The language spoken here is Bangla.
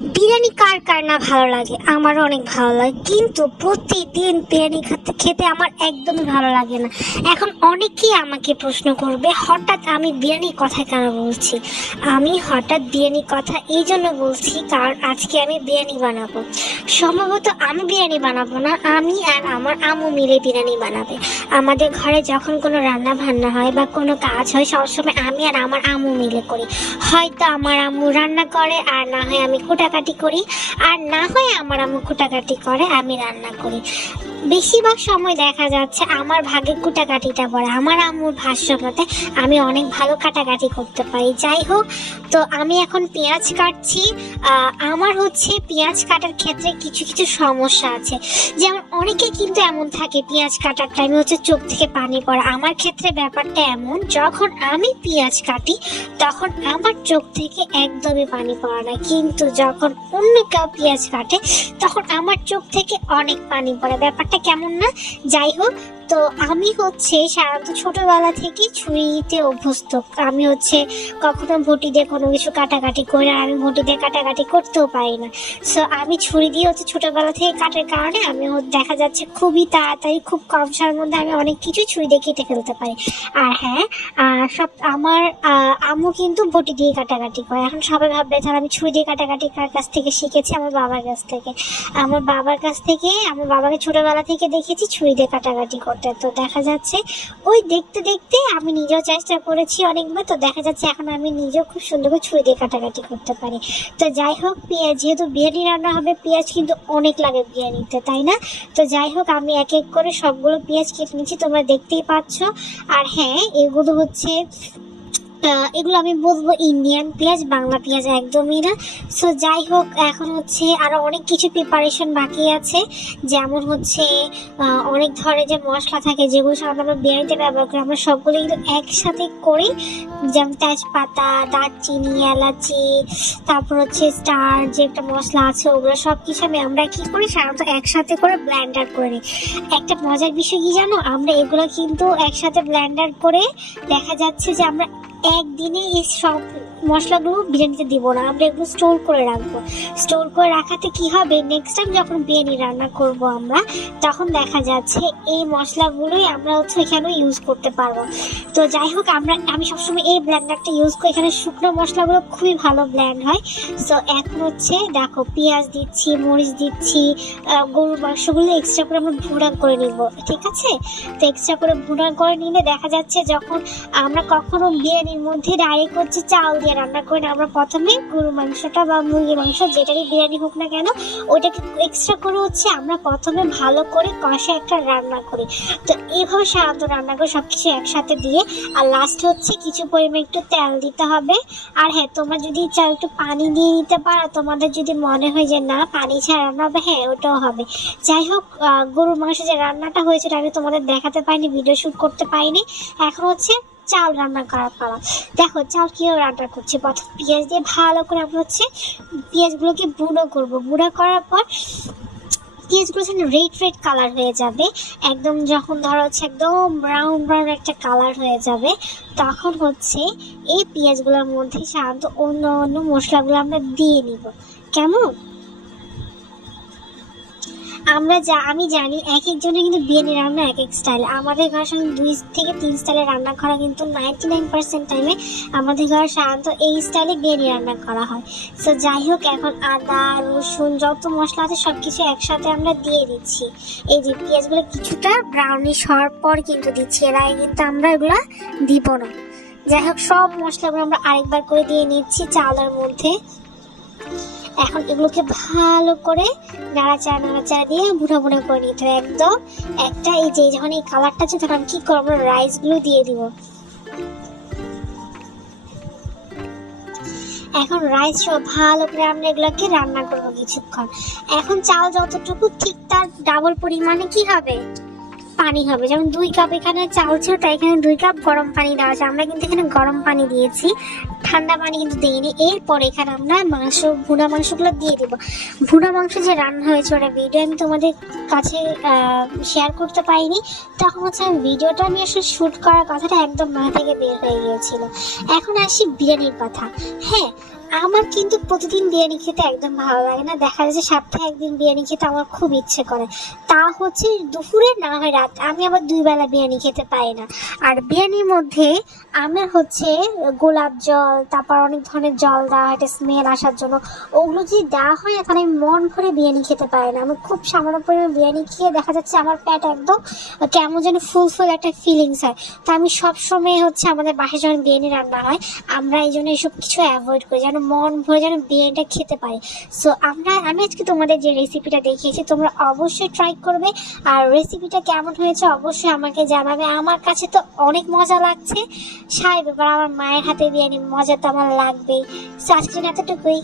বিরিয়ানি কার কার না ভালো লাগে, আমারও অনেক ভালো লাগে, কিন্তু প্রতিদিন বিরিয়ানি খেতে আমার একদমই ভালো লাগে না। এখন অনেকেই আমাকে প্রশ্ন করবে হঠাৎ আমি বিরিয়ানির কথা কেন বলছি। আমি হঠাৎ বিরিয়ানির কথা এই জন্য বলছি কারণ আজকে আমি বিরিয়ানি বানাবো। সম্ভবত আমি বিরিয়ানি বানাবো না, আমি আর আমার আম্মু মিলে বিরিয়ানি বানাবে। আমাদের ঘরে যখন কোনো রান্না বান্না হয় বা কোনো কাজ হয় সবসময় আমি আর আমার আম্মু মিলে করি। হয়তো আমার আম্মু রান্না করে আর না হয় আমি কুটাকাটি করি, আর না হয় আমার আম্মু কুটাকাটি করে আমি রান্না করি। বেশিরভাগ সময় দেখা যাচ্ছে আমার ভাগে কুটাকাটিটা পড়ে। আমার আম্মুর ভাষ্য মতে আমি অনেক ভালো কাটাকাটি করতে পারি। যাই হোক, তো আমি এখন পেঁয়াজ কাটছি। আমার হচ্ছে পেঁয়াজ কাটার ক্ষেত্রে কিছু কিছু সমস্যা আছে। যেমন অনেকে কিন্তু এমন থাকে পেঁয়াজ কাটার টাইমে হচ্ছে চোখ থেকে পানি পড়ে। আমার ক্ষেত্রে ব্যাপারটা এমন, যখন আমি পেঁয়াজ কাটি তখন আমার চোখ থেকে একদমই পানি পড়ে না, কিন্তু যখন অন্য কেউ পেঁয়াজ কাটে তখন আমার চোখ থেকে অনেক পানি পড়ে। ব্যাপারটা কেমন না? যাই হোক, তো আমি হচ্ছে সাধারণত ছোটবেলা থেকে ছুরিতে অভ্যস্ত। আমি হচ্ছে কখনো বটি দিয়ে কোনো কিছু কাটাকাটি করি, আর আমি বটি দিয়ে কাটাকাটি করতেও পারি না। সো আমি ছুরি দিয়ে হচ্ছে ছোটবেলা থেকে কাটার কারণে আমি দেখা যাচ্ছে খুবই তাড়াতাড়ি, খুব কম সময়ের মধ্যে আমি অনেক কিছু ছুরি দিয়ে কেটে ফেলতে পারি। আর হ্যাঁ, আমার আম্মু কিন্তু বটি দিয়ে কাটাকাটি করে। এখন সবাই ভাববে তাহলে আমি ছুরি দিয়ে কাটাকাটি কার কাছ থেকে শিখেছি? আমার বাবার কাছ থেকে। আমার বাবাকে ছোটবেলা থেকে দেখেছি ছুরি দিয়ে কাটাকাটি করতে। তো দেখা যাচ্ছে ওই দেখতে দেখতে আমি নিজেও চেষ্টা করেছি অনেকবার, তো দেখা যাচ্ছে এখন আমি নিজেও খুব সুন্দর করে ছুরি দিয়ে কাটাকাটি করতে পারি। তো যাই হোক, পেঁয়াজ যেহেতু বিরিয়ানি রান্না হবে, পেঁয়াজ কিন্তু অনেক লাগে বিরিয়ানিতে, তাই না? তো যাই হোক, আমি এক এক করে সবগুলো পেঁয়াজ কেটে নিচ্ছি, তোমরা দেখতেই পাচ্ছ। আর হ্যাঁ, এগুলো আমি বলবো ইন্ডিয়ান পেঁয়াজ, বাংলা পেঁয়াজ একদমই না। সো যাই হোক, এখন হচ্ছে আরো অনেক কিছু প্রিপারেশন বাকি আছে। যেমন হচ্ছে অনেক ধরনের যে মশলা থাকে যেগুলো সাধারণত আমরা বিরিয়ানিতে ব্যবহার করি, আমরা সবগুলো কিন্তু একসাথে করি। যেমন তেজপাতা, দারচিনি, এলাচি, তারপর হচ্ছে স্টার যে একটা মশলা আছে, ওগুলো সবকিছু আমরা কি করি সাধারণত একসাথে করে ব্লেন্ডার করে নিই। একটা মজার বিষয় কি জানো, আমরা এগুলো কিন্তু একসাথে ব্লেন্ডার করে দেখা যাচ্ছে যে আমরা একদিনে এই সব মশলাগুলো বিরিয়ানিতে দিব না, আমরা এগুলো স্টোর করে রাখবো। স্টোর করে রাখাতে কি হবে, নেক্সট টাইম যখন বিরিয়ানি রান্না করব আমরা, তখন দেখা যাচ্ছে এই মশলাগুলোই আমরা হচ্ছে এখানে ইউজ করতে পারবো। তো যাই হোক, আমি সবসময় এই ব্লেন্ডারটা ইউজ করি। এখানে শুকনো মশলাগুলো খুবই ভালো ব্লেন্ড হয়। সো এখন হচ্ছে দেখো, পেঁয়াজ দিচ্ছি, মরিচ দিচ্ছি, গরুর মাংসগুলো এক্সট্রা করে আমরা ভুনা করে নিব, ঠিক আছে? তো এক্সট্রা করে ভুনা করে নিলে দেখা যাচ্ছে যখন আমরা কখনো বিরিয়ানির মধ্যে ডাইরেক্ট হচ্ছে চাল দিয়ে রান্না করি না, আমরা প্রথমে গরু মাংসটা বা মুরগির মাংস যেটারই বিরিয়ানি হোক না কেন, ওইটাকে এক্সট্রা করে হচ্ছে আমরা প্রথমে ভালো করে কষে একটা রান্না করি। তো এইভাবে সাধারণত রান্না করে সবকিছু একসাথে দিয়ে, আর লাস্টে হচ্ছে কিছু পরিমাণ একটু তেল দিতে হবে। আর হ্যাঁ, তোমরা যদি চাও একটু পানি দিয়ে দিতে পারো, তোমাদের যদি মনে হয় যে না পানি ছাড়া রান্না হবে, হ্যাঁ ওটাও হবে। যাই হোক, গরুর মাংস যে রান্নাটা হয়েছে আমি তোমাদের দেখাতে পারিনি, ভিডিও শুট করতে পারিনি। এখন হচ্ছে চাল রান্না করার পালা। দেখো চাল কিভাবে রান্না করছে, প্রথম পেঁয়াজ দিয়ে ভালো করে আমরা হচ্ছে পেঁয়াজগুলোকে বুনো করবো। বুনো করার পর পেঁয়াজগুলো রেড কালার হয়ে যাবে, একদম যখন ধরো হচ্ছে একদম ব্রাউন একটা কালার হয়ে যাবে, তখন হচ্ছে এই পেঁয়াজগুলোর মধ্যে সাধারণত অন্য অন্য মশলাগুলো আমরা দিয়ে নিব। কেমন? আমি জানি এক একজনের কিন্তু বিরিয়ানি রান্না এক এক স্টাইল। আমাদের ঘরের সঙ্গে 2 থেকে 3 স্টাইলে রান্না করা, কিন্তু 99% টাইমে আমাদের ঘরে সাধারণত এই স্টাইলে বিরিয়ানি রান্না করা হয়। সো যাই হোক, এখন আদা রসুন যত মশলা আছে সবকিছু একসাথে আমরা দিয়ে দিচ্ছি। এই যে পেঁয়াজগুলো কিছুটা ব্রাউনিশ হওয়ার পর কিন্তু দিচ্ছি, এর আগে কিন্তু আমরা এগুলো দিব না। যাই হোক, সব মশলাগুলো আমরা আরেকবার করে দিয়ে নিচ্ছি চালের মধ্যে। এখন এগুলোকে ভালো করে নাড়াচাড়া দিয়ে বুড়া করে নিতে হবে একদম একটা। এই যে যখন এই কালারটা আছে, তখন কি করবো, আমরা রাইস গুলো দিয়ে দিব। এখন রাইস সব ভালো করে আমরা এগুলোকে রান্না করবো কিছুক্ষণ। এখন চাল যতটুকু, ঠিক তার ডাবল পরিমাণে কি হবে, পানি হবে। যেমন 2 কাপ এখানে চাল ছিল, তাই এখানে 2 কাপ গরম পানি দেওয়া আছে। আমরা কিন্তু এখানে গরম পানি দিয়েছি, ঠান্ডা পানি কিন্তু দিইনি। এরপরে এখানে আমরা ভুনা মাংসগুলো দিয়ে দিব। ভুনা মাংস যে রান্না হয়েছে ওটা ভিডিও আমি তোমাদের কাছে শেয়ার করতে পারিনি, তখন হচ্ছে ভিডিওটা আমি আসলে শ্যুট করার কথাটা একদম মাথা থেকে বের হয়ে গিয়েছিল। এখন আসি বিরিয়ানির কথা। হ্যাঁ, আমার কিন্তু প্রতিদিন বিরিয়ানি খেতে একদম ভালো লাগে না, দেখা যাচ্ছে সপ্তাহে একদিন বিরিয়ানি খেতে আমার খুব ইচ্ছে করে, তা হচ্ছে দুপুরে না হয় রাত, আমি আবার দুই বেলা বিরিয়ানি খেতে পারি না। আর বিরিয়ানির মধ্যে আমার হচ্ছে গোলাপ জল, তারপর অনেক ধরনের জল দেওয়া হয়, একটা স্মেল আসার জন্য, ওগুলো যদি দেওয়া হয় না তাহলে আমি মন ভরে বিরিয়ানি খেতে পারি না। আমি খুব সামান্য পরিমাণ বিরিয়ানি খেয়ে দেখা যাচ্ছে আমার পেট একদম কেমন যেন ফুল ফুল একটা ফিলিংস হয়। তা আমি সবসময় হচ্ছে আমাদের বাসায় যখন বিরিয়ানি রান্না হয় আমরা এই জন্য এসব কিছু অ্যাভয়েড করি, যেন মন ভরে যেন বিরিয়ানিটা খেতে পারি। সো আমি আজকে তোমাদের যে রেসিপিটা দেখিয়েছি তোমরা অবশ্যই ট্রাই করবে, আর রেসিপিটা কেমন হয়েছে অবশ্যই আমাকে জানাবে। আমার কাছে তো অনেক মজা লাগছে, স্বাভাবিক ব্যাপার, আমার মায়ের হাতে বিরিয়ানি মজা তো আমার লাগবেই। সো আজকের জন্য এতটুকুই।